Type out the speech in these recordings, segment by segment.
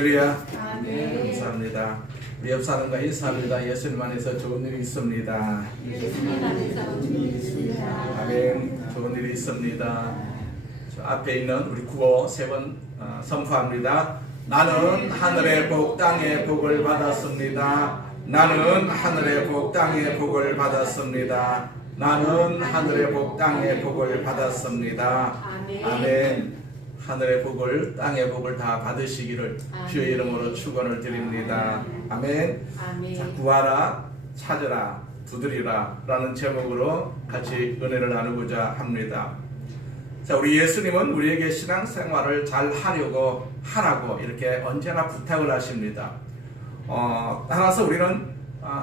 할렐루야. 아멘. 감사합니다. 우리 옆 사람과 인사합니다. 예수님 안에서 좋은 일이 있습니다. 예수님 안에서 좋은 일이 있습니다. 아멘. 좋은 일이 있습니다. 저 앞에 있는 우리 구호 세 번 선포합니다. 나는 하늘의 복 땅의 복을 받았습니다. 나는 하늘의 복 땅의 복을 받았습니다. 나는 하늘의 복 땅의 복을 받았습니다. 아멘. 하늘의 복을 땅의 복을 다 받으시기를 주의 이름으로 축원을 드립니다. 아멘. 자, 구하라 찾으라 두드리라 라는 제목으로 같이 은혜를 나누고자 합니다. 자, 우리 예수님은 우리에게 신앙생활을 잘 하라고 이렇게 언제나 부탁을 하십니다. 따라서 우리는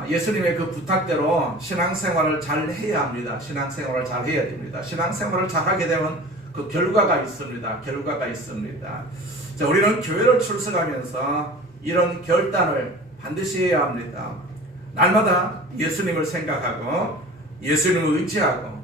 예수님의 그 부탁대로 신앙생활을 잘 해야 합니다. 신앙생활을 잘 해야 됩니다. 신앙생활을 잘 하게 되면 그 결과가 있습니다. 자, 우리는 교회를 출석하면서 이런 결단을 반드시 해야 합니다. 날마다 예수님을 생각하고 예수님을 의지하고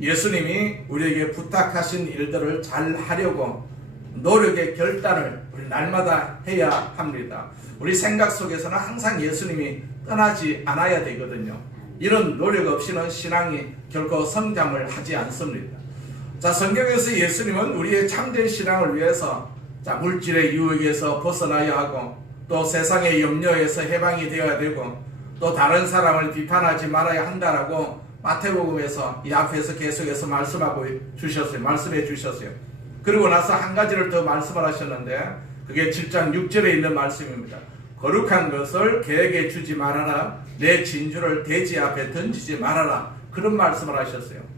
예수님이 우리에게 부탁하신 일들을 잘 하려고 노력의 결단을 우리 날마다 해야 합니다. 우리 생각 속에서는 항상 예수님이 떠나지 않아야 되거든요. 이런 노력 없이는 신앙이 결코 성장을 하지 않습니다. 자, 성경에서 예수님은 우리의 참된 신앙을 위해서 물질의 유혹에서 벗어나야 하고 또 세상의 염려에서 해방이 되어야 되고 또 다른 사람을 비판하지 말아야 한다라고 마태복음에서 이 앞에서 계속해서 말씀해 주셨어요. 그리고 나서 한 가지를 더 말씀을 하셨는데 그게 7장 6절에 있는 말씀입니다. 거룩한 것을 개에게 주지 말아라. 내 진주를 돼지 앞에 던지지 말아라. 그런 말씀을 하셨어요.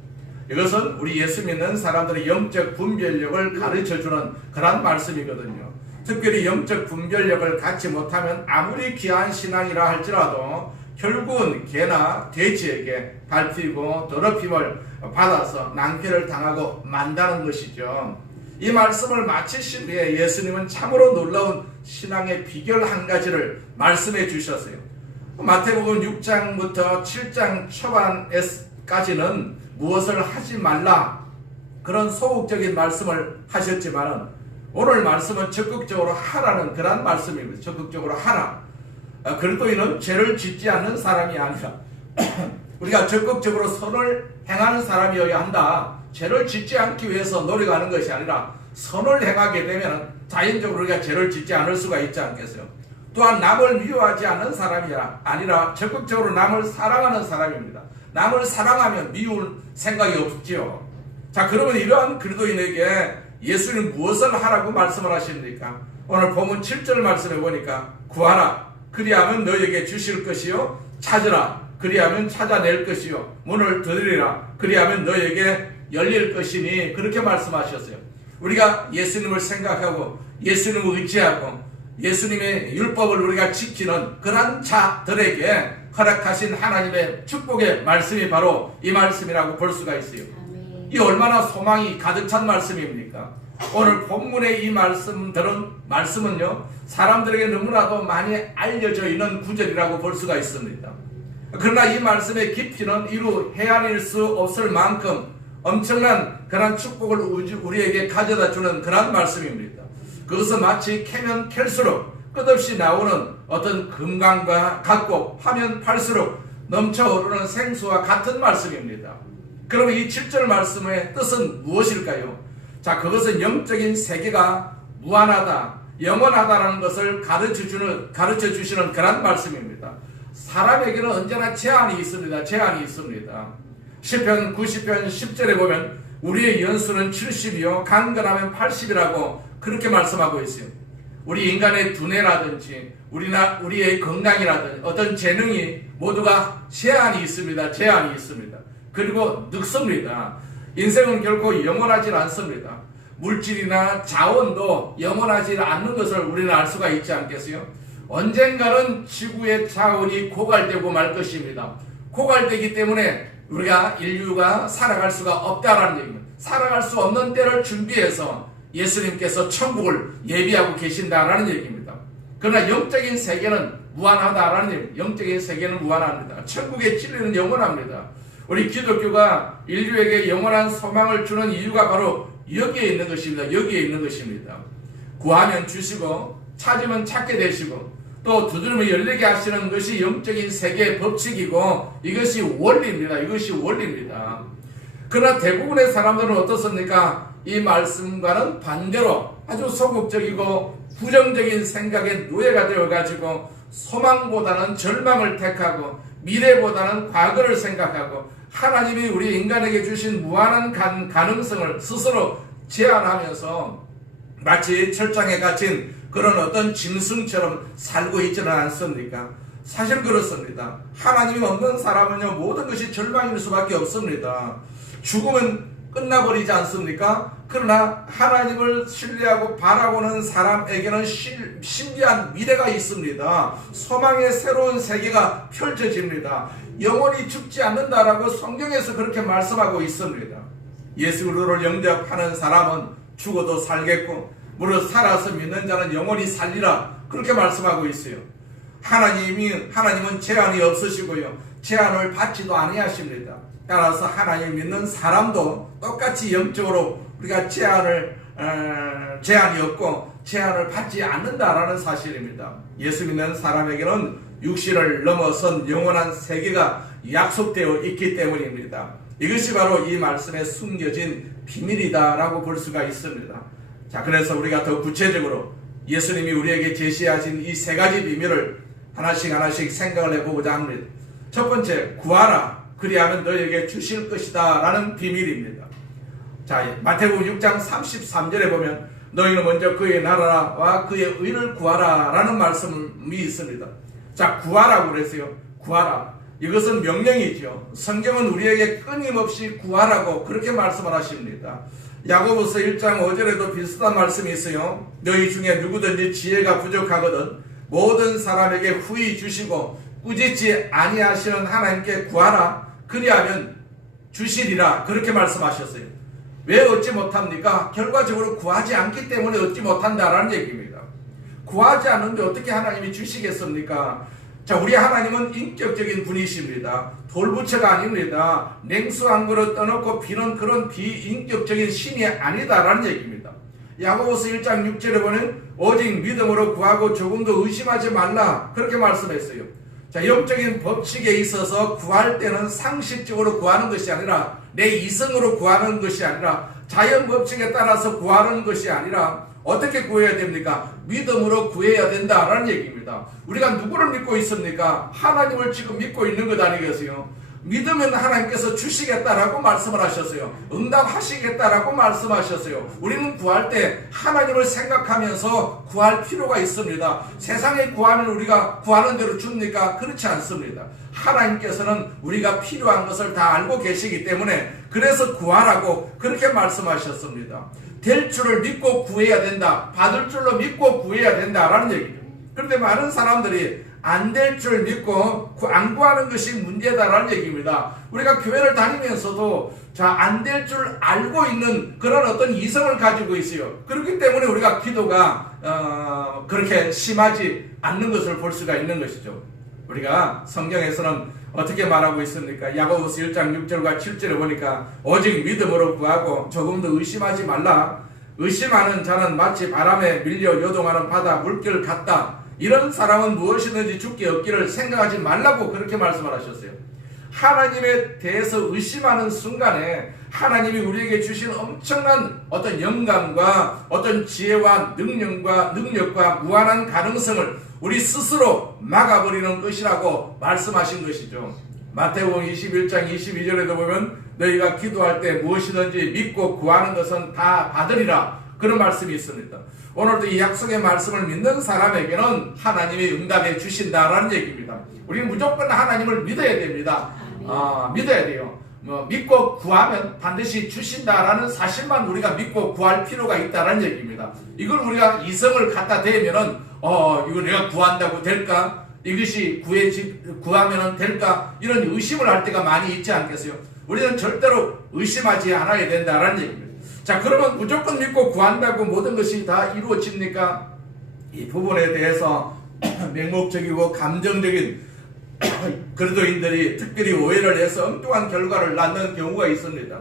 이것은 우리 예수 믿는 사람들의 영적 분별력을 가르쳐주는 그런 말씀이거든요. 특별히 영적 분별력을 갖지 못하면 아무리 귀한 신앙이라 할지라도 결국은 개나 돼지에게 밟히고 더럽힘을 받아서 낭패를 당하고 만다는 것이죠. 이 말씀을 마치신 뒤에 예수님은 참으로 놀라운 신앙의 비결 한 가지를 말씀해 주셨어요. 마태복음 6장부터 7장 초반까지는 무엇을 하지 말라 그런 소극적인 말씀을 하셨지만 오늘 말씀은 적극적으로 하라는 그런 말씀입니다. 적극적으로 하라. 그리스도인은 죄를 짓지 않는 사람이 아니라 우리가 적극적으로 선을 행하는 사람이어야 한다. 죄를 짓지 않기 위해서 노력하는 것이 아니라 선을 행하게 되면 자연적으로 우리가 죄를 짓지 않을 수가 있지 않겠어요. 또한 남을 미워하지 않는 사람이 아니라 적극적으로 남을 사랑하는 사람입니다. 남을 사랑하면 미울 생각이 없지요. 자, 그러면 이러한 그리스도인에게 예수님 무엇을 하라고 말씀을 하십니까? 오늘 본문 7절 말씀해 보니까 구하라 그리하면 너에게 주실 것이요 찾으라 그리하면 찾아낼 것이요 문을 두드리라 그리하면 너에게 열릴 것이니 그렇게 말씀하셨어요. 우리가 예수님을 생각하고 예수님을 의지하고 예수님의 율법을 우리가 지키는 그런 자들에게 허락하신 하나님의 축복의 말씀이 바로 이 말씀이라고 볼 수가 있어요. 이 얼마나 소망이 가득 찬 말씀입니까? 오늘 본문의 이 말씀은요 사람들에게 너무나도 많이 알려져 있는 구절이라고 볼 수가 있습니다. 그러나 이 말씀의 깊이는 이루 헤아릴 수 없을 만큼 엄청난 그런 축복을 우리에게 가져다 주는 그런 말씀입니다. 그것은 마치 캐면 캘수록 끝없이 나오는 어떤 금강과 같고 파면 팔수록 넘쳐오르는 생수와 같은 말씀입니다. 그러면 이 7절 말씀의 뜻은 무엇일까요? 자, 그것은 영적인 세계가 무한하다, 영원하다라는 것을 가르쳐 주시는 그런 말씀입니다. 사람에게는 언제나 제한이 있습니다. 시편 90편 10절에 보면 우리의 연수는 70이요 강건하면 80이라고 그렇게 말씀하고 있어요. 우리 인간의 두뇌라든지 우리의 건강이라든지 어떤 재능이 모두가 제한이 있습니다. 그리고 늙습니다. 인생은 결코 영원하지 않습니다. 물질이나 자원도 영원하지 않는 것을 우리는 알 수가 있지 않겠어요? 언젠가는 지구의 자원이 고갈되고 말 것입니다. 고갈되기 때문에 우리가 인류가 살아갈 수가 없다라는 얘기입니다. 살아갈 수 없는 때를 준비해서 예수님께서 천국을 예비하고 계신다라는 얘기입니다. 그러나 영적인 세계는 무한하다라는 얘기입니다. 영적인 세계는 무한합니다. 천국의 진리는 영원합니다. 우리 기독교가 인류에게 영원한 소망을 주는 이유가 바로 여기에 있는 것입니다. 구하면 주시고 찾으면 찾게 되시고 또 두드리면 열리게 하시는 것이 영적인 세계의 법칙이고 이것이 원리입니다. 이것이 원리입니다. 그러나 대부분의 사람들은 어떻습니까? 이 말씀과는 반대로 아주 소극적이고 부정적인 생각의 노예가 되어가지고 소망보다는 절망을 택하고 미래보다는 과거를 생각하고 하나님이 우리 인간에게 주신 무한한 가능성을 스스로 제한하면서 마치 철장에 갇힌 그런 어떤 짐승처럼 살고 있지는 않습니까? 사실 그렇습니다. 하나님이 없는 사람은요 모든 것이 절망일 수밖에 없습니다. 죽으면 끝나버리지 않습니까? 그러나 하나님을 신뢰하고 바라보는 사람에게는 신비한 미래가 있습니다. 소망의 새로운 세계가 펼쳐집니다. 영원히 죽지 않는다라고 성경에서 그렇게 말씀하고 있습니다. 예수 그리스도를 영접하는 사람은 죽어도 살겠고 무릇 살아서 믿는 자는 영원히 살리라 그렇게 말씀하고 있어요. 하나님은 제한이 없으시고요 제한을 받지도 아니하십니다. 따라서 하나님 믿는 사람도 똑같이 영적으로 우리가 제한이 없고 제한을 받지 않는다라는 사실입니다. 예수 믿는 사람에게는 육신을 넘어선 영원한 세계가 약속되어 있기 때문입니다. 이것이 바로 이 말씀에 숨겨진 비밀이다라고 볼 수가 있습니다. 자, 그래서 우리가 더 구체적으로 예수님이 우리에게 제시하신 이 세 가지 비밀을 하나씩 생각을 해보고자 합니다. 첫 번째, 구하라. 그리하면 너에게 주실 것이다 라는 비밀입니다. 자, 마태복음 6장 33절에 보면 너희는 먼저 그의 나라와 그의 의를 구하라 라는 말씀이 있습니다. 자, 구하라고 그랬어요. 구하라. 이것은 명령이죠. 성경은 우리에게 끊임없이 구하라고 그렇게 말씀을 하십니다. 야고보서 1장 5절에도 비슷한 말씀이 있어요. 너희 중에 누구든지 지혜가 부족하거든 모든 사람에게 후히 주시고 꾸짖지 아니하시는 하나님께 구하라. 그리하면 주시리라 그렇게 말씀하셨어요. 왜 얻지 못합니까? 결과적으로 구하지 않기 때문에 얻지 못한다라는 얘기입니다. 구하지 않는데 어떻게 하나님이 주시겠습니까? 자, 우리 하나님은 인격적인 분이십니다. 돌부처가 아닙니다. 냉수 한 그릇 떠놓고 비는 그런 비인격적인 신이 아니다라는 얘기입니다. 야고보서 1장 6절에 보면 오직 믿음으로 구하고 조금도 의심하지 말라 그렇게 말씀했어요. 자, 영적인 법칙에 있어서 구할 때는 상식적으로 구하는 것이 아니라 내 이성으로 구하는 것이 아니라 자연 법칙에 따라서 구하는 것이 아니라 어떻게 구해야 됩니까? 믿음으로 구해야 된다라는 얘기입니다. 우리가 누구를 믿고 있습니까? 하나님을 지금 믿고 있는 것 아니겠어요? 믿으면 하나님께서 주시겠다라고 말씀을 하셨어요. 응답하시겠다라고 말씀하셨어요. 우리는 구할 때 하나님을 생각하면서 구할 필요가 있습니다. 세상에 구하면 우리가 구하는 대로 줍니까? 그렇지 않습니다. 하나님께서는 우리가 필요한 것을 다 알고 계시기 때문에 그래서 구하라고 그렇게 말씀하셨습니다. 될 줄을 믿고 구해야 된다. 받을 줄로 믿고 구해야 된다라는 얘기죠. 그런데 많은 사람들이 안 될 줄 믿고 안 구하는 것이 문제다라는 얘기입니다. 우리가 교회를 다니면서도 안 될 줄 알고 있는 그런 어떤 이성을 가지고 있어요. 그렇기 때문에 우리가 기도가 그렇게 심하지 않는 것을 볼 수가 있는 것이죠. 우리가 성경에서는 어떻게 말하고 있습니까? 야고보서 1장 6절과 7절에 보니까 오직 믿음으로 구하고 조금도 의심하지 말라. 의심하는 자는 마치 바람에 밀려 요동하는 바다 물결 같다. 이런 사람은 무엇이든지 죽게 없기를 생각하지 말라고 그렇게 말씀을 하셨어요. 하나님에 대해서 의심하는 순간에 하나님이 우리에게 주신 엄청난 어떤 영감과 어떤 지혜와 능력과 무한한 가능성을 우리 스스로 막아버리는 것이라고 말씀하신 것이죠. 마태복음 21장 22절에도 보면 너희가 기도할 때 무엇이든지 믿고 구하는 것은 다 받으리라 그런 말씀이 있습니다. 오늘도 이 약속의 말씀을 믿는 사람에게는 하나님이 응답해 주신다라는 얘기입니다. 우리는 무조건 하나님을 믿어야 됩니다. 믿어야 돼요. 믿고 구하면 반드시 주신다라는 사실만 우리가 믿고 구할 필요가 있다라는 얘기입니다. 이걸 우리가 이성을 갖다 대면은 이거 내가 구한다고 될까? 이것이 구하면 될까? 이런 의심을 할 때가 많이 있지 않겠어요? 우리는 절대로 의심하지 않아야 된다라는 얘기입니다. 자, 그러면 무조건 믿고 구한다고 모든 것이 다 이루어집니까? 이 부분에 대해서 맹목적이고 감정적인 그리스도인들이 특별히 오해를 해서 엉뚱한 결과를 낳는 경우가 있습니다.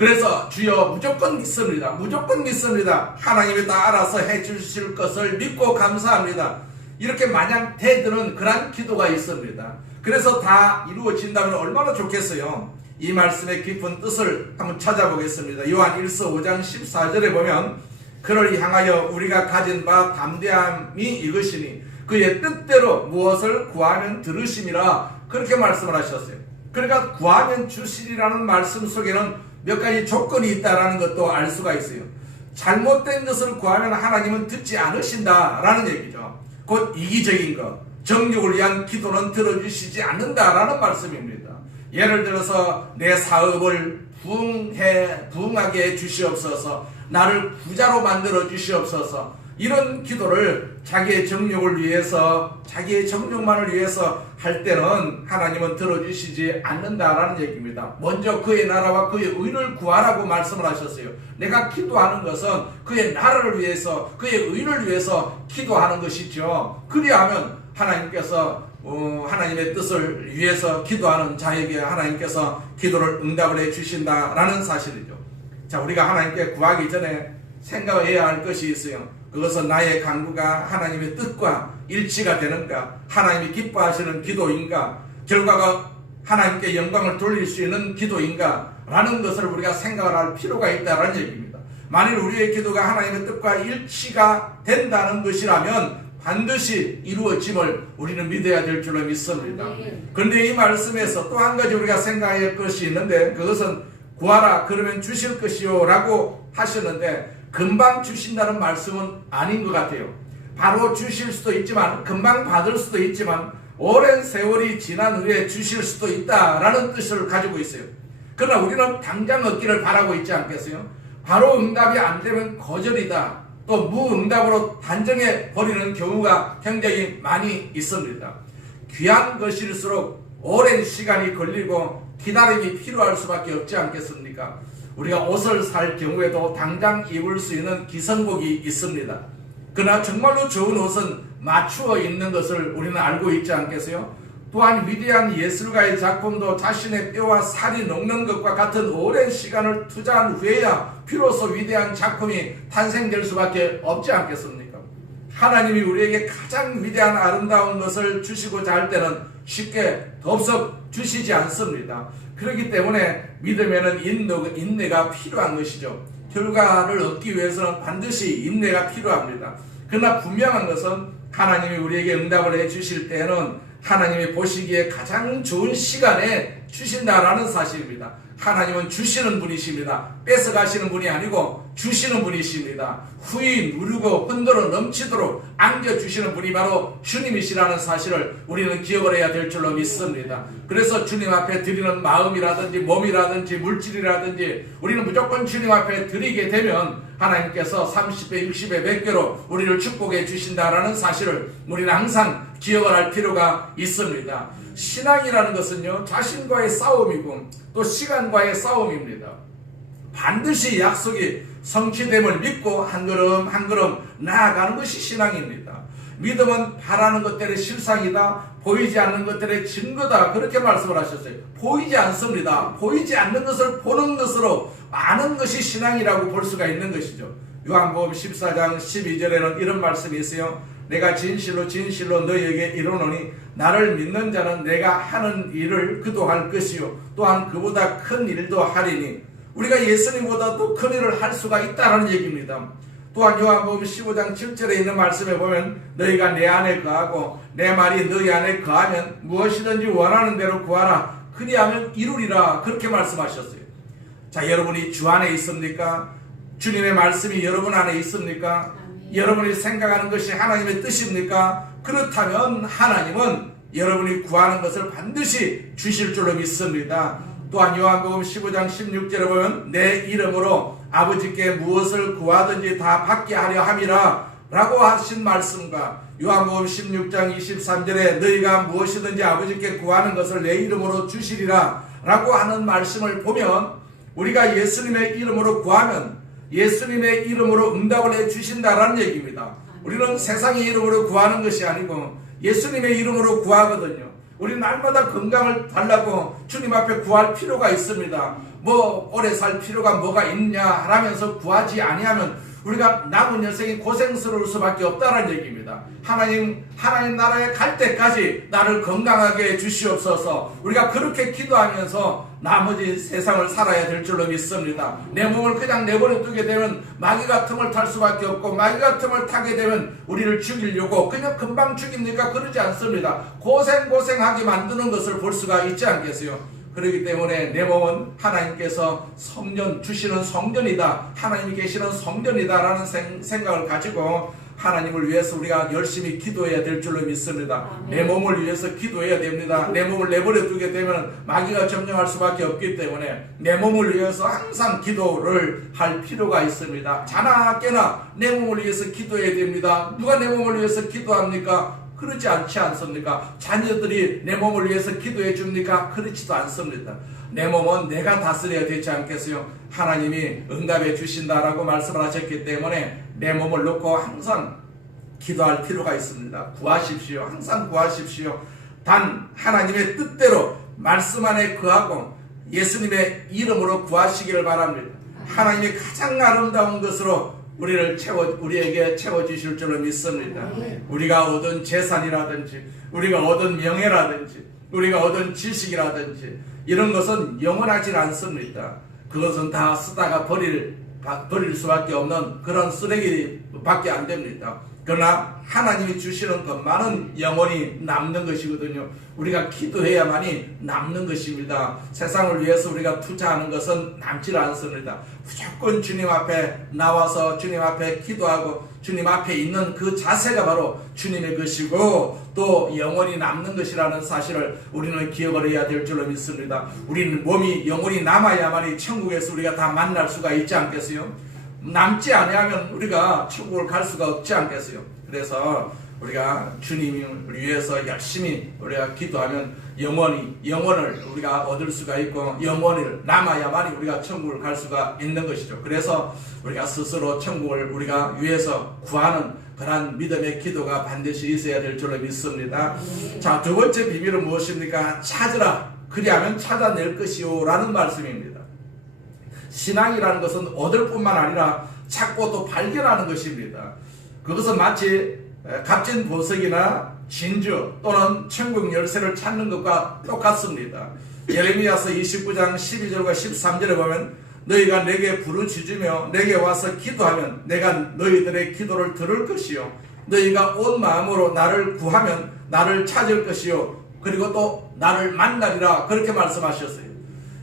그래서 주여 무조건 믿습니다. 무조건 믿습니다. 하나님이 다 알아서 해주실 것을 믿고 감사합니다. 이렇게 마냥 대드는 그런 기도가 있습니다. 그래서 다 이루어진다면 얼마나 좋겠어요. 이 말씀의 깊은 뜻을 한번 찾아보겠습니다. 요한 1서 5장 14절에 보면 그를 향하여 우리가 가진 바 담대함이 이것이니 그의 뜻대로 무엇을 구하면 들으심이라 그렇게 말씀을 하셨어요. 그러니까 구하면 주시리라는 말씀 속에는 몇 가지 조건이 있다는 것도 알 수가 있어요. 잘못된 것을 구하면 하나님은 듣지 않으신다라는 얘기죠. 곧 이기적인 것, 정욕을 위한 기도는 들어주시지 않는다라는 말씀입니다. 예를 들어서 내 사업을 부흥하게 해 주시옵소서, 나를 부자로 만들어 주시옵소서, 이런 기도를 자기의 정욕을 위해서, 자기의 정욕만을 위해서 할 때는 하나님은 들어주시지 않는다라는 얘기입니다. 먼저 그의 나라와 그의 의를 구하라고 말씀을 하셨어요. 내가 기도하는 것은 그의 나라를 위해서, 그의 의를 위해서 기도하는 것이죠. 그리하면 하나님께서 하나님의 뜻을 위해서 기도하는 자에게 하나님께서 기도를 응답을 해 주신다라는 사실이죠. 자, 우리가 하나님께 구하기 전에 생각해야 할 것이 있어요. 그것은 나의 간구가 하나님의 뜻과 일치가 되는가, 하나님이 기뻐하시는 기도인가, 결과가 하나님께 영광을 돌릴 수 있는 기도인가 라는 것을 우리가 생각을 할 필요가 있다는 얘기입니다. 만일 우리의 기도가 하나님의 뜻과 일치가 된다는 것이라면 반드시 이루어짐을 우리는 믿어야 될 줄로 믿습니다. 그런데 이 말씀에서 또 한 가지 우리가 생각해야 할 것이 있는데, 그것은 구하라 그러면 주실 것이요 라고 하셨는데 금방 주신다는 말씀은 아닌 것 같아요. 바로 주실 수도 있지만, 금방 받을 수도 있지만 오랜 세월이 지난 후에 주실 수도 있다라는 뜻을 가지고 있어요. 그러나 우리는 당장 얻기를 바라고 있지 않겠어요? 바로 응답이 안 되면 거절이다, 또 무응답으로 단정해 버리는 경우가 굉장히 많이 있습니다. 귀한 것일수록 오랜 시간이 걸리고 기다림이 필요할 수밖에 없지 않겠습니까? 우리가 옷을 살 경우에도 당장 입을 수 있는 기성복이 있습니다. 그러나 정말로 좋은 옷은 맞추어 입는 것을 우리는 알고 있지 않겠어요? 또한 위대한 예술가의 작품도 자신의 뼈와 살이 녹는 것과 같은 오랜 시간을 투자한 후에야 비로소 위대한 작품이 탄생될 수밖에 없지 않겠습니까? 하나님이 우리에게 가장 위대한 아름다운 것을 주시고자 할 때는 쉽게 덥석 주시지 않습니다. 그렇기 때문에 믿음에는 인내가 필요한 것이죠. 결과를 얻기 위해서는 반드시 인내가 필요합니다. 그러나 분명한 것은 하나님이 우리에게 응답을 해 주실 때는 하나님이 보시기에 가장 좋은 시간에 주신다라는 사실입니다. 하나님은 주시는 분이십니다. 뺏어가시는 분이 아니고 주시는 분이십니다. 후히 누르고 흔들어 넘치도록 안겨주시는 분이 바로 주님이시라는 사실을 우리는 기억을 해야 될 줄로 믿습니다. 그래서 주님 앞에 드리는 마음이라든지 몸이라든지 물질이라든지 우리는 무조건 주님 앞에 드리게 되면 하나님께서 30배, 60배, 100배로 우리를 축복해 주신다라는 사실을 우리는 항상 기억을 할 필요가 있습니다. 신앙이라는 것은요, 자신과의 싸움이고 또 시간과의 싸움입니다. 반드시 약속이 성취됨을 믿고 한 걸음 한 걸음 나아가는 것이 신앙입니다. 믿음은 바라는 것들의 실상이다, 보이지 않는 것들의 증거다, 그렇게 말씀을 하셨어요. 보이지 않습니다. 보이지 않는 것을 보는 것으로 아는 것이 신앙이라고 볼 수가 있는 것이죠. 요한복음 14장 12절에는 이런 말씀이 있어요. 내가 진실로 진실로 너희에게 이르노니 나를 믿는 자는 내가 하는 일을 그도 할 것이요 또한 그보다 큰 일도 하리니. 우리가 예수님보다 더 큰 일을 할 수가 있다는 얘기입니다. 또한 요한복음 15장 7절에 있는 말씀에 보면 너희가 내 안에 거하고 내 말이 너희 안에 거하면 무엇이든지 원하는 대로 구하라 그리하면 이루리라, 그렇게 말씀하셨어요. 자, 여러분이 주 안에 있습니까? 주님의 말씀이 여러분 안에 있습니까? 여러분이 생각하는 것이 하나님의 뜻입니까? 그렇다면 하나님은 여러분이 구하는 것을 반드시 주실 줄로 믿습니다. 또한 요한복음 15장 16절에 보면 내 이름으로 아버지께 무엇을 구하든지 다 받게 하려 함이라 라고 하신 말씀과 요한복음 16장 23절에 너희가 무엇이든지 아버지께 구하는 것을 내 이름으로 주시리라 라고 하는 말씀을 보면 우리가 예수님의 이름으로 구하면 예수님의 이름으로 응답을 해 주신다라는 얘기입니다. 우리는 세상의 이름으로 구하는 것이 아니고 예수님의 이름으로 구하거든요. 우리 날마다 건강을 달라고 주님 앞에 구할 필요가 있습니다. 뭐 오래 살 필요가 뭐가 있냐 하면서 구하지 아니하면 우리가 남은 여생이 고생스러울 수밖에 없다는 얘기입니다. 하나님 나라에 갈 때까지 나를 건강하게 해주시옵소서. 우리가 그렇게 기도하면서 나머지 세상을 살아야 될 줄로 믿습니다. 내 몸을 그냥 내버려 두게 되면 마귀가 틈을 탈 수밖에 없고, 마귀가 틈을 타게 되면 우리를 죽이려고 그냥 금방 죽입니까? 그러지 않습니다. 고생하게 만드는 것을 볼 수가 있지 않겠어요? 그렇기 때문에 내 몸은 하나님께서 성전 주시는 성전이다, 하나님이 계시는 성전이다 라는 생각을 가지고 하나님을 위해서 우리가 열심히 기도해야 될 줄로 믿습니다. 내 몸을 위해서 기도해야 됩니다. 내 몸을 내버려 두게 되면 마귀가 점령할 수밖에 없기 때문에 내 몸을 위해서 항상 기도를 할 필요가 있습니다. 자나 깨나 내 몸을 위해서 기도해야 됩니다. 누가 내 몸을 위해서 기도합니까? 그렇지 않지 않습니까? 자녀들이 내 몸을 위해서 기도해 줍니까? 그렇지도 않습니다. 내 몸은 내가 다스려야 되지 않겠어요? 하나님이 응답해 주신다라고 말씀을 하셨기 때문에 내 몸을 놓고 항상 기도할 필요가 있습니다. 구하십시오. 항상 구하십시오. 단 하나님의 뜻대로 말씀 안에 거하고 예수님의 이름으로 구하시기를 바랍니다. 하나님이 가장 아름다운 것으로 우리에게 채워주실 줄로 믿습니다. 우리가 얻은 재산이라든지, 우리가 얻은 명예라든지, 우리가 얻은 지식이라든지, 이런 것은 영원하지 않습니다. 그것은 다 쓰다가 버릴 수밖에 없는 그런 쓰레기밖에 안 됩니다. 그러나 하나님이 주시는 것만은 영원히 남는 것이거든요. 우리가 기도해야만이 남는 것입니다. 세상을 위해서 우리가 투자하는 것은 남지 않습니다. 무조건 주님 앞에 나와서 주님 앞에 기도하고 주님 앞에 있는 그 자세가 바로 주님의 것이고 또 영원히 남는 것이라는 사실을 우리는 기억을 해야 될 줄로 믿습니다. 우리는 몸이 영원히 남아야만이 천국에서 우리가 다 만날 수가 있지 않겠어요? 남지 아니하면 우리가 천국을 갈 수가 없지 않겠어요? 그래서 우리가 주님을 위해서 열심히 우리가 기도하면 영원을 우리가 얻을 수가 있고 영원을 남아야만이 우리가 천국을 갈 수가 있는 것이죠. 그래서 우리가 스스로 천국을 우리가 위해서 구하는 그러한 믿음의 기도가 반드시 있어야 될 줄로 믿습니다. 자, 두 번째 비밀은 무엇입니까? 찾으라, 그리하면 찾아낼 것이요 라는 말씀입니다. 신앙이라는 것은 얻을 뿐만 아니라 찾고 또 발견하는 것입니다. 그것은 마치 값진 보석이나 진주 또는 천국 열쇠를 찾는 것과 똑같습니다. 예레미야서 29장 12절과 13절에 보면 너희가 내게 부르짖으며 내게 와서 기도하면 내가 너희들의 기도를 들을 것이요 너희가 온 마음으로 나를 구하면 나를 찾을 것이요 그리고 또 나를 만나리라, 그렇게 말씀하셨어요.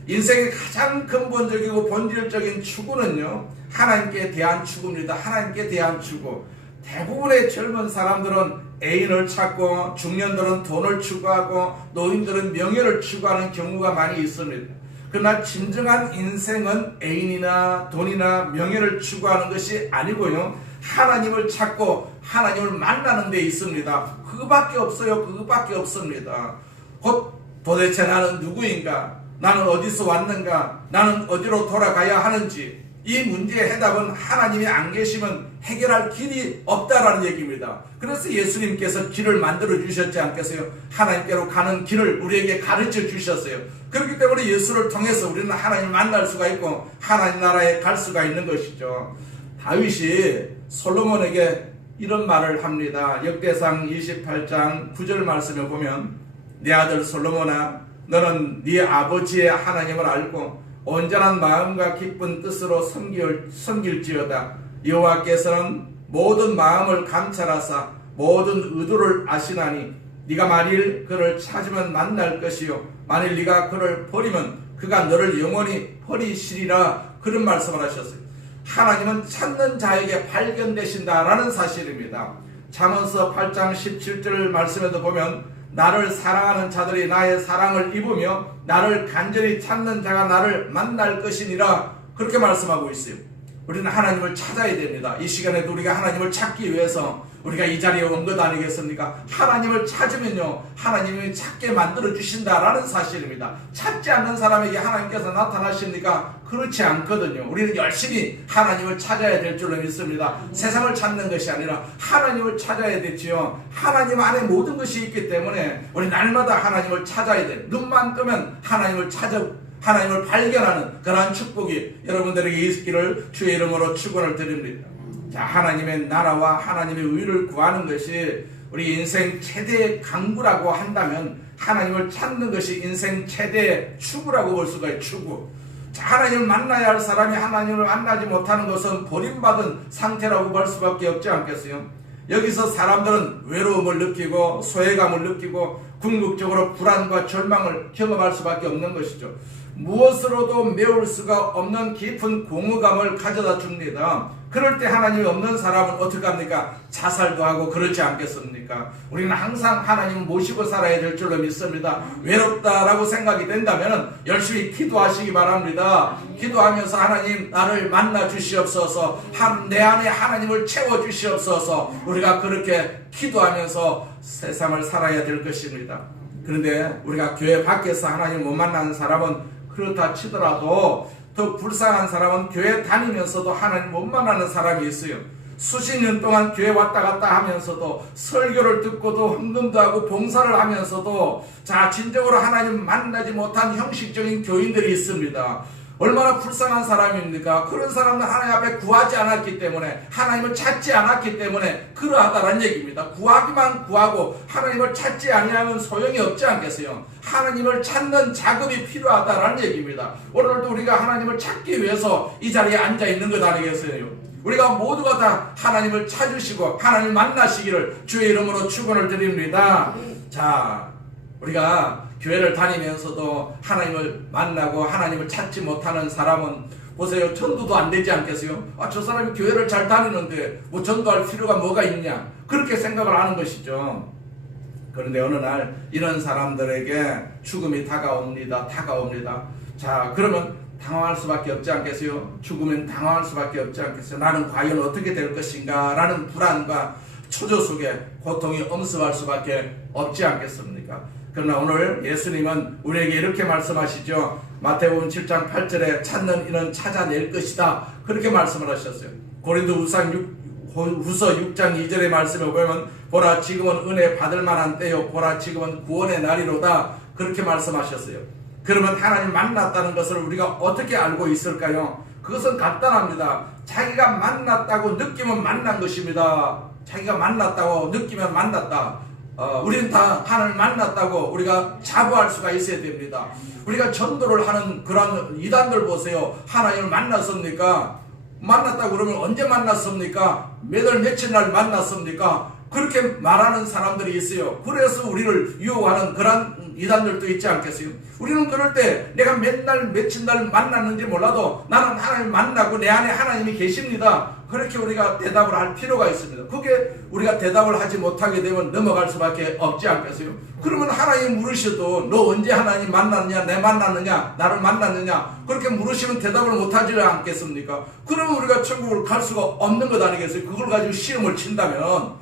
인생의 가장 근본적이고 본질적인 추구는요, 하나님께 대한 추구입니다. 하나님께 대한 추구. 대부분의 젊은 사람들은 애인을 찾고, 중년들은 돈을 추구하고, 노인들은 명예를 추구하는 경우가 많이 있습니다. 그러나 진정한 인생은 애인이나 돈이나 명예를 추구하는 것이 아니고요, 하나님을 찾고 하나님을 만나는 데 있습니다. 그거밖에 없어요. 그거밖에 없습니다. 곧 도대체 나는 누구인가? 나는 어디서 왔는가? 나는 어디로 돌아가야 하는지, 이 문제의 해답은 하나님이 안 계시면 해결할 길이 없다라는 얘기입니다. 그래서 예수님께서 길을 만들어 주셨지 않겠어요? 하나님께로 가는 길을 우리에게 가르쳐 주셨어요. 그렇기 때문에 예수를 통해서 우리는 하나님을 만날 수가 있고 하나님 나라에 갈 수가 있는 것이죠. 다윗이 솔로몬에게 이런 말을 합니다. 역대상 28장 9절 말씀을 보면 내 아들 솔로몬아, 너는 네 아버지의 하나님을 알고 온전한 마음과 기쁜 뜻으로 섬길지어다. 여호와께서는 모든 마음을 감찰하사 모든 의도를 아시나니 네가 만일 그를 찾으면 만날 것이요 만일 네가 그를 버리면 그가 너를 영원히 버리시리라, 그런 말씀을 하셨어요. 하나님은 찾는 자에게 발견되신다라는 사실입니다. 잠언서 8장 17절 말씀에도 보면 나를 사랑하는 자들이 나의 사랑을 입으며 나를 간절히 찾는 자가 나를 만날 것이니라, 그렇게 말씀하고 있어요. 우리는 하나님을 찾아야 됩니다. 이 시간에도 우리가 하나님을 찾기 위해서 우리가 이 자리에 온 것 아니겠습니까? 하나님을 찾으면요, 하나님이 찾게 만들어 주신다라는 사실입니다. 찾지 않는 사람에게 하나님께서 나타나십니까? 그렇지 않거든요. 우리는 열심히 하나님을 찾아야 될 줄로 믿습니다. 세상을 찾는 것이 아니라 하나님을 찾아야 되지요. 하나님 안에 모든 것이 있기 때문에 우리 날마다 하나님을 찾아야 돼. 눈만 뜨면 하나님을 하나님을 발견하는 그러한 축복이 여러분들에게 있기를 주의 이름으로 축원을 드립니다. 자, 하나님의 나라와 하나님의 의를 구하는 것이 우리 인생 최대의 강구라고 한다면 하나님을 찾는 것이 인생 최대의 추구라고 볼 수가 있어요. 추구. 자, 하나님을 만나야 할 사람이 하나님을 만나지 못하는 것은 버림받은 상태라고 볼 수밖에 없지 않겠어요? 여기서 사람들은 외로움을 느끼고 소외감을 느끼고 궁극적으로 불안과 절망을 경험할 수밖에 없는 것이죠. 무엇으로도 메울 수가 없는 깊은 공허감을 가져다 줍니다. 그럴 때 하나님이 없는 사람은 어떻게 합니까? 자살도 하고 그렇지 않겠습니까? 우리는 항상 하나님을 모시고 살아야 될 줄로 믿습니다. 외롭다라고 생각이 된다면 열심히 기도하시기 바랍니다. 기도하면서 하나님 나를 만나 주시옵소서, 내 안에 하나님을 채워 주시옵소서. 우리가 그렇게 기도하면서 세상을 살아야 될 것입니다. 그런데 우리가 교회 밖에서 하나님을 못 만나는 사람은 그렇다 치더라도 더 불쌍한 사람은 교회 다니면서도 하나님 못 만나는 사람이 있어요. 수십 년 동안 교회 왔다 갔다 하면서도 설교를 듣고도 헌금도 하고 봉사를 하면서도 자 진정으로 하나님 만나지 못한 형식적인 교인들이 있습니다. 얼마나 불쌍한 사람입니까? 그런 사람은 하나님 앞에 구하지 않았기 때문에, 하나님을 찾지 않았기 때문에 그러하다는 얘기입니다. 구하기만 구하고 하나님을 찾지 아니하면 소용이 없지 않겠어요? 하나님을 찾는 작업이 필요하다는 얘기입니다. 오늘도 우리가 하나님을 찾기 위해서 이 자리에 앉아 있는 것 아니겠어요? 우리가 모두가 다 하나님을 찾으시고 하나님 만나시기를 주의 이름으로 축원을 드립니다. 자, 우리가 교회를 다니면서도 하나님을 만나고 하나님을 찾지 못하는 사람은 보세요. 전도도 안 되지 않겠어요? 저 사람이 교회를 잘 다니는데 뭐 전도할 필요가 뭐가 있냐, 그렇게 생각을 하는 것이죠. 그런데 어느 날 이런 사람들에게 죽음이 다가옵니다. 자, 그러면 당황할 수밖에 없지 않겠어요? 죽으면 당황할 수밖에 없지 않겠어요? 나는 과연 어떻게 될 것인가 라는 불안과 초조 속에 고통이 엄습할 수밖에 없지 않겠습니까? 그러나 오늘 예수님은 우리에게 이렇게 말씀하시죠. 마태복음 7장 8절에 찾는 이는 찾아낼 것이다, 그렇게 말씀을 하셨어요. 고린도후서 6장 2절의 말씀에 보면 보라 지금은 은혜 받을 만한 때요, 보라 지금은 구원의 날이로다, 그렇게 말씀하셨어요. 그러면 하나님 만났다는 것을 우리가 어떻게 알고 있을까요? 그것은 간단합니다. 자기가 만났다고 느끼면 만난 것입니다. 자기가 만났다고 느끼면 만났다. 우리는 다 하나님을 만났다고 우리가 자부할 수가 있어야 됩니다. 우리가 전도를 하는 그런 이단들 보세요. 하나님을 만났습니까? 만났다고 그러면 언제 만났습니까? 몇월 며칠 날 만났습니까? 그렇게 말하는 사람들이 있어요. 그래서 우리를 유혹하는 그런 이단들도 있지 않겠어요? 우리는 그럴 때 내가 몇 날 며칠 날 만났는지 몰라도 나는 하나님 만나고 내 안에 하나님이 계십니다, 그렇게 우리가 대답을 할 필요가 있습니다. 그게 우리가 대답을 하지 못하게 되면 넘어갈 수밖에 없지 않겠어요? 그러면 하나님 물으셔도 너 언제 하나님 만났느냐, 내 만났느냐, 나를 만났느냐, 그렇게 물으시면 대답을 못하지 않겠습니까? 그러면 우리가 천국을 갈 수가 없는 것 아니겠어요? 그걸 가지고 시험을 친다면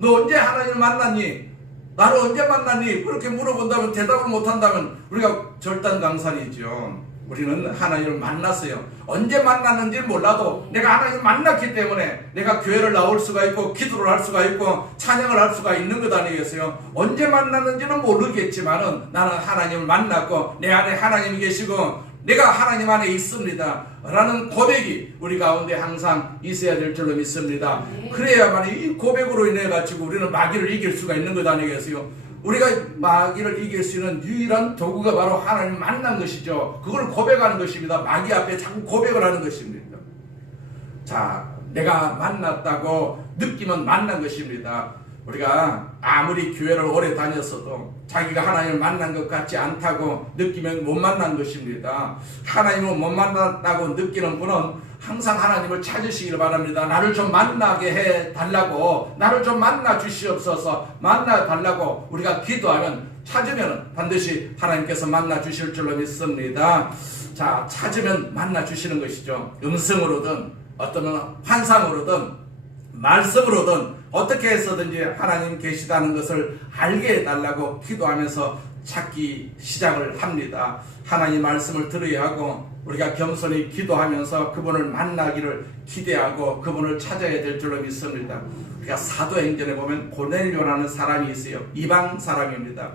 너 언제 하나님을 만났니? 나를 언제 만났니? 그렇게 물어본다면 대답을 못한다면 우리가 절단강산이죠. 우리는 하나님을 만났어요. 언제 만났는지 몰라도 내가 하나님을 만났기 때문에 내가 교회를 나올 수가 있고 기도를 할 수가 있고 찬양을 할 수가 있는 것 아니겠어요? 언제 만났는지는 모르겠지만은 나는 하나님을 만났고 내 안에 하나님이 계시고 내가 하나님 안에 있습니다 라는 고백이 우리 가운데 항상 있어야 될 줄로 믿습니다. 그래야만 이 고백으로 인해 가지고 우리는 마귀를 이길 수가 있는 것 아니겠어요? 우리가 마귀를 이길 수 있는 유일한 도구가 바로 하나님을 만난 것이죠. 그걸 고백하는 것입니다. 마귀 앞에 자꾸 고백을 하는 것입니다. 자, 내가 만났다고 느끼면 만난 것입니다. 우리가 아무리 교회를 오래 다녔어도 자기가 하나님을 만난 것 같지 않다고 느끼면 못 만난 것입니다. 하나님을 못 만났다고 느끼는 분은 항상 하나님을 찾으시기를 바랍니다. 나를 좀 만나게 해달라고, 나를 좀 만나 주시옵소서, 만나 달라고 우리가 기도하면, 찾으면 반드시 하나님께서 만나 주실 줄로 믿습니다. 자, 찾으면 만나 주시는 것이죠. 음성으로든 어떤 환상으로든 말씀으로든 어떻게 해서든지 하나님 계시다는 것을 알게 해달라고 기도하면서 찾기 시작을 합니다. 하나님 말씀을 들어야 하고 우리가 겸손히 기도하면서 그분을 만나기를 기대하고 그분을 찾아야 될 줄로 믿습니다. 우리가 사도행전에 보면 고넬료라는 사람이 있어요. 이방 사람입니다.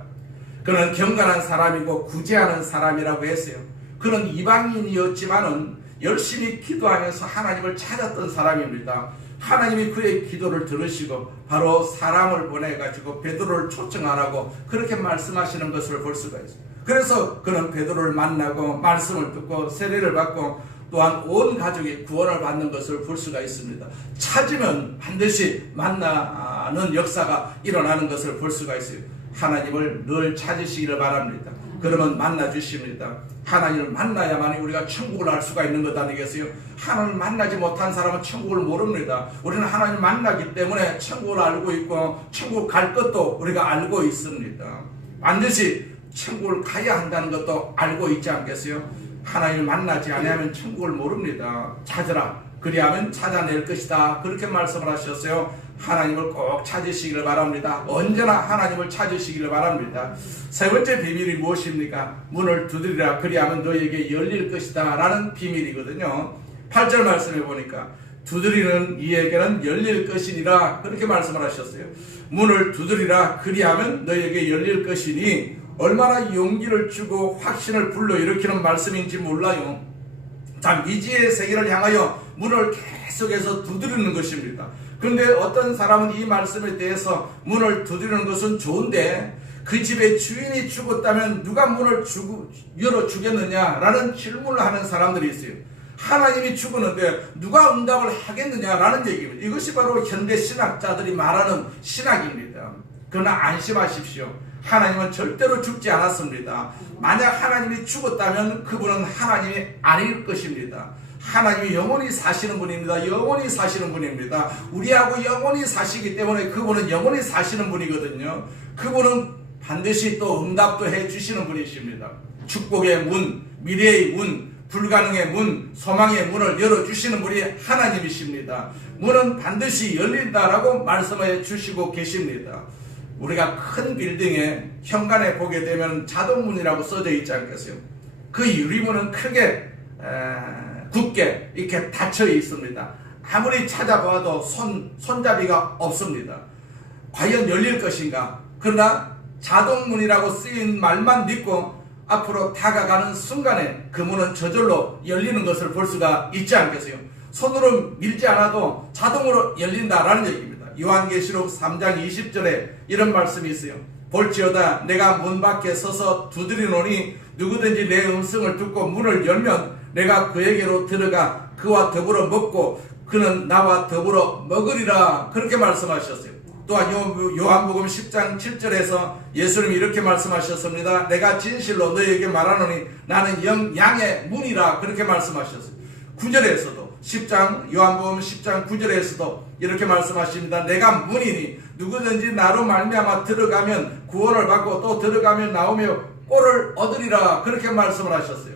그는 경건한 사람이고 구제하는 사람이라고 했어요. 그는 이방인이었지만은 열심히 기도하면서 하나님을 찾았던 사람입니다. 하나님이 그의 기도를 들으시고 바로 사람을 보내가지고 베드로를 초청하라고 그렇게 말씀하시는 것을 볼 수가 있어요. 그래서 그는 베드로를 만나고 말씀을 듣고 세례를 받고 또한 온 가족이 구원을 받는 것을 볼 수가 있습니다. 찾으면 반드시 만나는 역사가 일어나는 것을 볼 수가 있어요. 하나님을 늘 찾으시기를 바랍니다. 그러면 만나 주십니다. 하나님을 만나야만 우리가 천국을 알 수가 있는 것 아니겠어요? 하나님을 만나지 못한 사람은 천국을 모릅니다. 우리는 하나님을 만나기 때문에 천국을 알고 있고 천국 갈 것도 우리가 알고 있습니다. 반드시 천국을 가야 한다는 것도 알고 있지 않겠어요? 하나님을 만나지 않으면 천국을 모릅니다. 찾으라. 그리하면 찾아낼 것이다. 그렇게 말씀을 하셨어요. 하나님을 꼭 찾으시기를 바랍니다. 언제나 하나님을 찾으시기를 바랍니다. 세 번째 비밀이 무엇입니까? 문을 두드리라. 그리하면 너에게 열릴 것이다. 라는 비밀이거든요. 8절 말씀해 보니까 두드리는 이에게는 열릴 것이니라. 그렇게 말씀을 하셨어요. 문을 두드리라. 그리하면 너에게 열릴 것이니 얼마나 용기를 주고 확신을 불러일으키는 말씀인지 몰라요. 자, 미지의 세계를 향하여 문을 계속해서 두드리는 것입니다. 그런데 어떤 사람은 이 말씀에 대해서 문을 두드리는 것은 좋은데 그 집의 주인이 죽었다면 누가 문을 열어주겠느냐라는 질문을 하는 사람들이 있어요. 하나님이 죽었는데 누가 응답을 하겠느냐라는 얘기입니다. 이것이 바로 현대 신학자들이 말하는 신학입니다. 그러나 안심하십시오. 하나님은 절대로 죽지 않았습니다. 만약 하나님이 죽었다면 그분은 하나님이 아닐 것입니다. 하나님이 영원히 사시는 분입니다. 영원히 사시는 분입니다. 우리하고 영원히 사시기 때문에 그분은 영원히 사시는 분이거든요. 그분은 반드시 또 응답도 해 주시는 분이십니다. 축복의 문, 미래의 문, 불가능의 문, 소망의 문을 열어주시는 분이 하나님이십니다. 문은 반드시 열린다라고 말씀해 주시고 계십니다. 우리가 큰 빌딩에 현관에 보게 되면 자동문이라고 써져 있지 않겠어요? 그 유리문은 크게 굳게 이렇게 닫혀 있습니다. 아무리 찾아봐도 손잡이가 없습니다. 과연 열릴 것인가? 그러나 자동문이라고 쓰인 말만 믿고 앞으로 다가가는 순간에 그 문은 저절로 열리는 것을 볼 수가 있지 않겠어요? 손으로 밀지 않아도 자동으로 열린다라는 얘기입니다. 요한계시록 3장 20절에 이런 말씀이 있어요. 볼지어다 내가 문 밖에 서서 두드리노니 누구든지 내 음성을 듣고 문을 열면 내가 그에게로 들어가 그와 더불어 먹고 그는 나와 더불어 먹으리라. 그렇게 말씀하셨어요. 또한 요한복음 10장 7절에서 예수님이 이렇게 말씀하셨습니다. 내가 진실로 너희에게 말하노니 나는 양의 문이라. 그렇게 말씀하셨어요. 9절에서도 요한복음 10장 9절에서도 이렇게 말씀하십니다. 내가 문이니 누구든지 나로 말미암아 들어가면 구원을 받고 또 들어가면 나오며 꼴을 얻으리라. 그렇게 말씀을 하셨어요.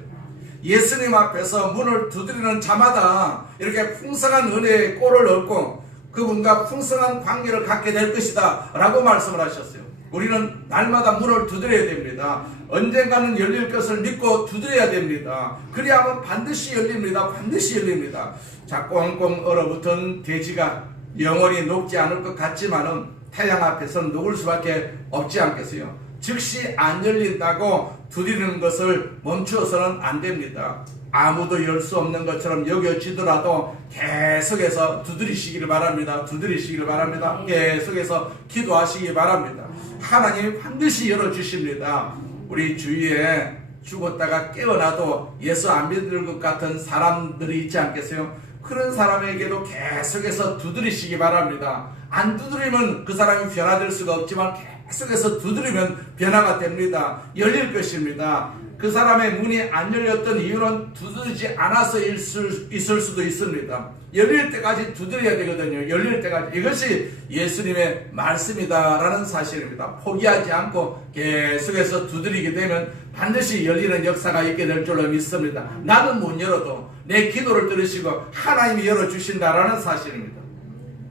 예수님 앞에서 문을 두드리는 자마다 이렇게 풍성한 은혜의 꼴을 얻고 그분과 풍성한 관계를 갖게 될 것이다 라고 말씀을 하셨어요. 우리는 날마다 문을 두드려야 됩니다. 언젠가는 열릴 것을 믿고 두드려야 됩니다. 그리하면 반드시 열립니다. 반드시 열립니다. 자, 꽁꽁 얼어붙은 돼지가 영원히 녹지 않을 것 같지만은 태양 앞에서는 녹을 수밖에 없지 않겠어요. 즉시 안 열린다고 두드리는 것을 멈추어서는 안 됩니다. 아무도 열 수 없는 것처럼 여겨지더라도 계속해서 두드리시기를 바랍니다. 두드리시기를 바랍니다. 계속해서 기도하시기 바랍니다. 하나님이 반드시 열어주십니다. 우리 주위에 죽었다가 깨어나도 예수 안 믿을 것 같은 사람들이 있지 않겠어요? 그런 사람에게도 계속해서 두드리시기 바랍니다. 안 두드리면 그 사람이 변화될 수가 없지만 계속해서 두드리면 변화가 됩니다. 열릴 것입니다. 그 사람의 문이 안 열렸던 이유는 두드리지 않아서 있을 수도 있습니다. 열릴 때까지 두드려야 되거든요. 열릴 때까지. 이것이 예수님의 말씀이다라는 사실입니다. 포기하지 않고 계속해서 두드리게 되면 반드시 열리는 역사가 있게 될 줄로 믿습니다. 나는 못 열어도 내 기도를 들으시고 하나님이 열어주신다라는 사실입니다.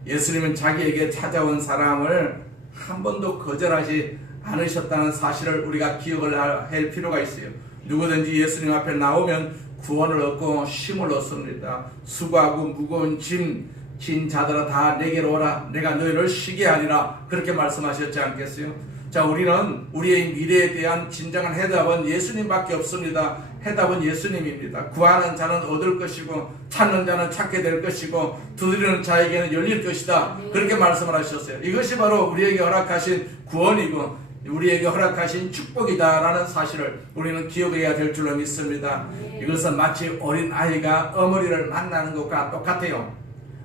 예수님은 자기에게 찾아온 사람을 한 번도 거절하지 않으셨다는 사실을 우리가 기억을 할 필요가 있어요. 누구든지 예수님 앞에 나오면 구원을 얻고 쉼을 얻습니다. 수고하고 무거운 짐 자들아 다 내게로 오라. 내가 너희를 쉬게 하리라. 그렇게 말씀하셨지 않겠어요? 자, 우리는 우리의 미래에 대한 진정한 해답은 예수님밖에 없습니다. 해답은 예수님입니다. 구하는 자는 얻을 것이고 찾는 자는 찾게 될 것이고 두드리는 자에게는 열릴 것이다. 그렇게 말씀을 하셨어요. 이것이 바로 우리에게 허락하신 구원이고 우리에게 허락하신 축복이다라는 사실을 우리는 기억해야 될 줄로 믿습니다. 이것은 마치 어린아이가 어머니를 만나는 것과 똑같아요.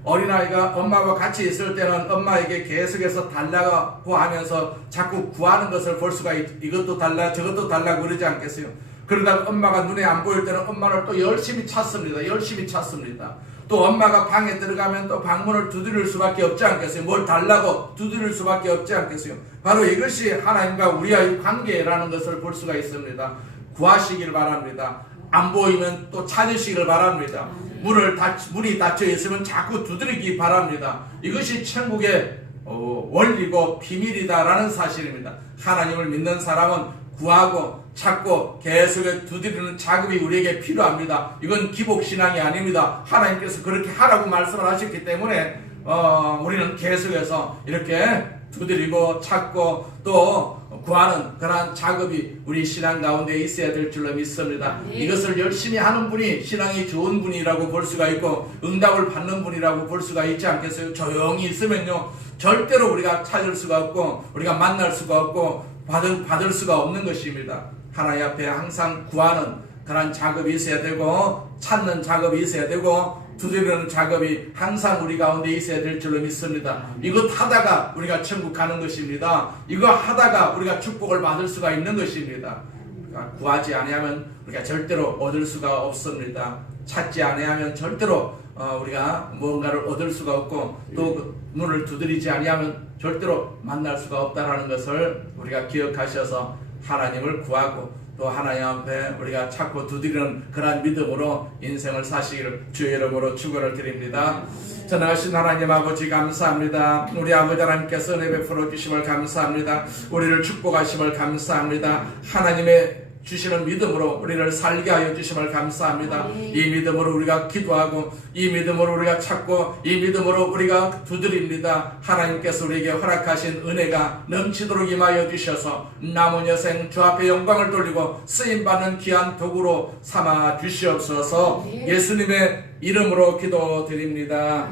어린아이가 엄마와 같이 있을 때는 엄마에게 계속해서 달라고 하면서 자꾸 구하는 것을 볼 수가 이것도 달라 저것도 달라고 그러지 않겠어요? 그러다가 엄마가 눈에 안 보일 때는 엄마를 또 열심히 찾습니다. 열심히 찾습니다. 또 엄마가 방에 들어가면 또 방문을 두드릴 수밖에 없지 않겠어요? 뭘 달라고 두드릴 수밖에 없지 않겠어요? 바로 이것이 하나님과 우리의 관계라는 것을 볼 수가 있습니다. 구하시길 바랍니다. 안 보이면 또 찾으시길 바랍니다. 문이 닫혀 있으면 자꾸 두드리기 바랍니다. 이것이 천국의 원리고 비밀이다라는 사실입니다. 하나님을 믿는 사람은 구하고 찾고 계속해 두드리는 작업이 우리에게 필요합니다. 이건 기복신앙이 아닙니다. 하나님께서 그렇게 하라고 말씀을 하셨기 때문에 우리는 계속해서 이렇게 두드리고 찾고 또 구하는 그러한 작업이 우리 신앙 가운데 있어야 될 줄로 믿습니다. 이것을 열심히 하는 분이 신앙이 좋은 분이라고 볼 수가 있고 응답을 받는 분이라고 볼 수가 있지 않겠어요? 조용히 있으면요 절대로 우리가 찾을 수가 없고 우리가 만날 수가 없고 받을 수가 없는 것입니다. 하나님 앞에 항상 구하는 그러한 작업이 있어야 되고 찾는 작업이 있어야 되고 두드리는 작업이 항상 우리 가운데 있어야 될 줄로 믿습니다. 이것 하다가 우리가 천국 가는 것입니다. 이거 하다가 우리가 축복을 받을 수가 있는 것입니다. 그러니까 구하지 아니하면 우리가 절대로 얻을 수가 없습니다. 찾지 아니하면 절대로 우리가 무언가를 얻을 수가 없고 또 문을 두드리지 아니하면 절대로 만날 수가 없다는 것을 우리가 기억하셔서 하나님을 구하고 또 하나님 앞에 우리가 찾고 두드리는 그러한 믿음으로 인생을 사시기를 주의 이름으로 축원을 드립니다. 전하신 하나님 아버지 감사합니다. 우리 아버지 하나님께서 은혜 베풀어 주심을 감사합니다. 우리를 축복하심을 감사합니다. 하나님의 주시는 믿음으로 우리를 살게 하여 주심을 감사합니다. 이 믿음으로 우리가 기도하고 이 믿음으로 우리가 찾고 이 믿음으로 우리가 두드립니다. 하나님께서 우리에게 허락하신 은혜가 넘치도록 임하여 주셔서 남은 여생 주 앞에 영광을 돌리고 쓰임받는 귀한 도구로 삼아 주시옵소서. 예수님의 이름으로 기도드립니다.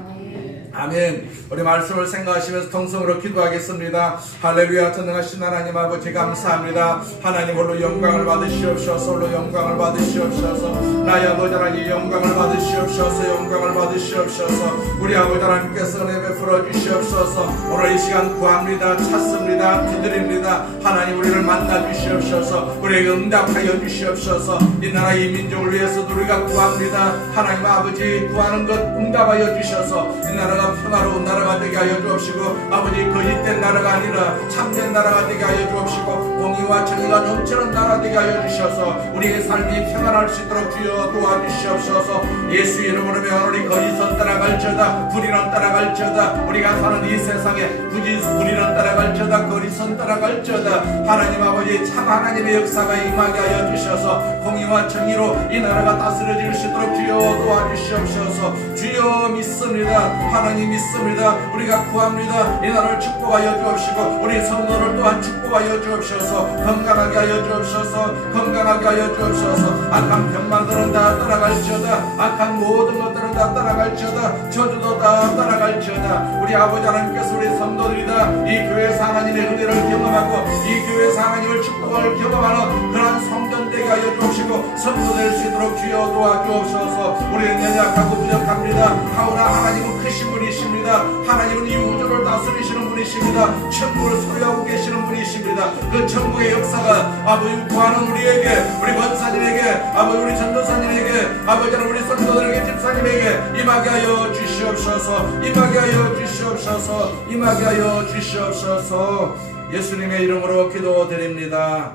아멘. 우리 말씀을 생각하시면서 통성으로 기도하겠습니다. 할렐루야. 전능하신 하나님 아버지 감사합니다. 하나님 홀로 영광을 받으시옵소서. 홀로 영광을 받으시옵소서. 나의 아버지 하나님 영광을 받으시옵소서. 영광을 받으시옵소서. 우리 아버지 하나님께서 은혜 베풀어 주시옵소서. 오늘 이 시간 구합니다. 찾습니다. 두드립니다. 하나님 우리를 만나 주시옵소서. 우리에게 응답하여 주시옵소서. 이 나라 이 민족을 위해서 우리가 구합니다. 하나님 아버지 구하는 것 응답하여 주셔서 이 나라가 평화로운 나라가 되게 하여 주옵시고 아버지 거짓된 나라가 아니라 참된 나라가 되게 하여 주옵시고 공의와 정의가 넘치는 나라 되게 하여 주셔서 우리의 삶이 평안할 수 있도록 주여 도와주시옵소서. 예수 이름으로 오늘 거짓은 따라갈지어다 불의는 따라갈지어다 우리가 사는 이 세상에 불의는 따라갈지어다 거짓은 따라갈지어다 하나님 아버지 참 하나님의 역사가 임하게 하여 주셔서 공의와 정의로 이 나라가 다스려질 수 있도록 주여 도와주시옵소서. 주여 믿습니다. 하나님 믿습니다. 우리가 구합니다. 이 나라를 축복하여 주옵시고 우리 성도를 또한 축복하여 주옵소서. 건강하게 하여 주옵소서. 건강하게 하여 주옵소서. 악한 병만들은 다 따라갈지어다. 악한 모든 것들은 다 따라갈지어다. 저주도 다 따라갈지어다. 우리 아버지 하나님께서 우리 성도들이다 이 교회에서 하나님의 은혜를 경험하고 이 교회에서 하나님을 축복을 경험하는 그런 성전 되게 하여 주옵시고 성도 될 수 있도록 주여 도와주옵소서. 우리는 연약하고 부족합니다. 하오나 하나님은 크신 분이십니다. 하나님은 이 우주를 다스리시는 분이십니다. 천국을 소유하고 계시는 분이십니다. 그 천국의 역사가 아버지 구하는 우리에게 우리 권사님에게 아버지 우리 전도사님에게 아버지 우리 성도들에게 집사님에게 임하게 하여 주시옵소서. 임하게 하여 주시옵소서. 임하게 하여 주시옵소서. 예수님의 이름으로 기도드립니다.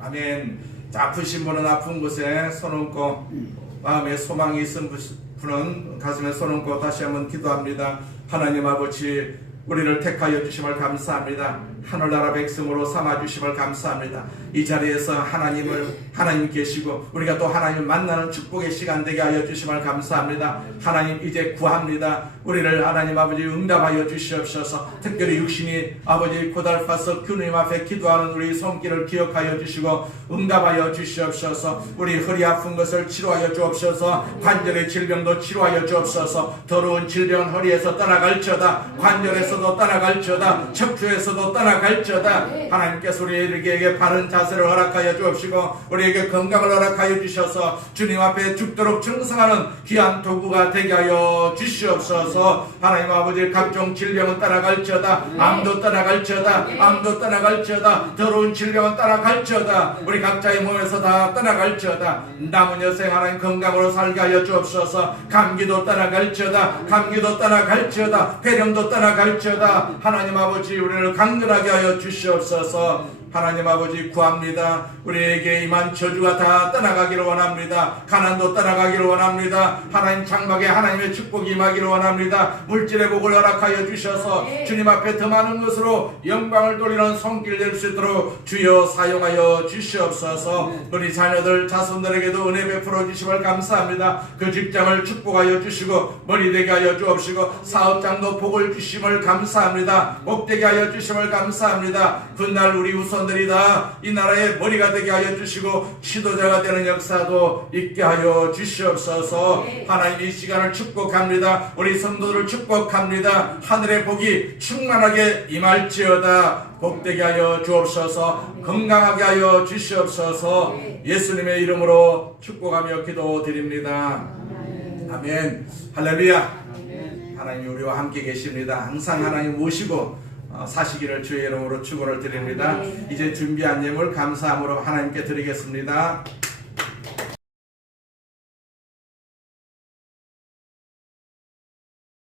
아멘. 아프신 분은 아픈 곳에 손 얹고 마음에 소망이 있은 분은 가슴에 손 얹고 다시 한번 기도합니다. 하나님 아버지 우리를 택하여 주심을 감사합니다. 하늘나라 백성으로 삼아주심을 감사합니다. 이 자리에서 하나님 계시고 우리가 또 하나님 만나는 축복의 시간 되게 하여 주심을 감사합니다. 하나님 이제 구합니다. 우리를 하나님 아버지 응답하여 주시옵소서. 특별히 육신이 아버지 고달파서 주님 앞에 기도하는 우리 손길을 기억하여 주시고 응답하여 주시옵소서. 우리 허리 아픈 것을 치료하여 주옵소서. 관절의 질병도 치료하여 주옵소서. 더러운 질병은 허리에서 떠나갈지어다. 관절에서도 떠나갈지어다. 척추에서도 떠나갈지어다. 하나님께서 우리에게 바른 자세를 허락하여 주옵시고 우리에게 건강을 허락하여 주셔서 주님 앞에 죽도록 충성하는 귀한 도구가 되게 하여 주시옵소서. 하나님 아버지 각종 질병은 떠나갈지어다. 암도 떠나갈지어다. 더러운 질병은 떠나갈지어다. 우리 각자의 몸에서 다 떠나갈지어다. 남은 여생 하나님 건강으로 살게 하여 주옵소서. 감기도 떠나갈지어다. 폐렴도 떠나갈지어다. 하나님 아버지 우리를 강건하게 하여 주시옵소서. 하나님 아버지 구합니다. 우리에게 임한 저주가 다 떠나가기를 원합니다. 가난도 떠나가기를 원합니다. 하나님 장막에 하나님의 축복이 임하기를 원합니다. 물질의 복을 허락하여 주셔서 주님 앞에 더 많은 것으로 영광을 돌리는 손길 될 수 있도록 주여 사용하여 주시옵소서. 우리 자녀들 자손들에게도 은혜 베풀어 주심을 감사합니다. 그 직장을 축복하여 주시고 머리 되게 하여 주옵시고 사업장도 복을 주심을 감사합니다. 복되게 하여 주심을 감사합니다. 그날 우리 우선들이 다 이 나라의 머리가 되게 하여 주시고 지도자가 되는 역사도 있게 하여 주시옵소서. 하나님 이 시간을 축복합니다. 우리 성도들을 축복합니다. 하늘의 복이 충만하게 임할지어다. 복되게 하여 주옵소서. 건강하게 하여 주시옵소서. 예수님의 이름으로 축복하며 기도드립니다. 아멘. 할렐루야. 하나님 우리와 함께 계십니다. 항상 하나님 모시고 사시기를 주의 이름으로 축원을 드립니다. 이제 준비한 예물 감사함으로 하나님께 드리겠습니다.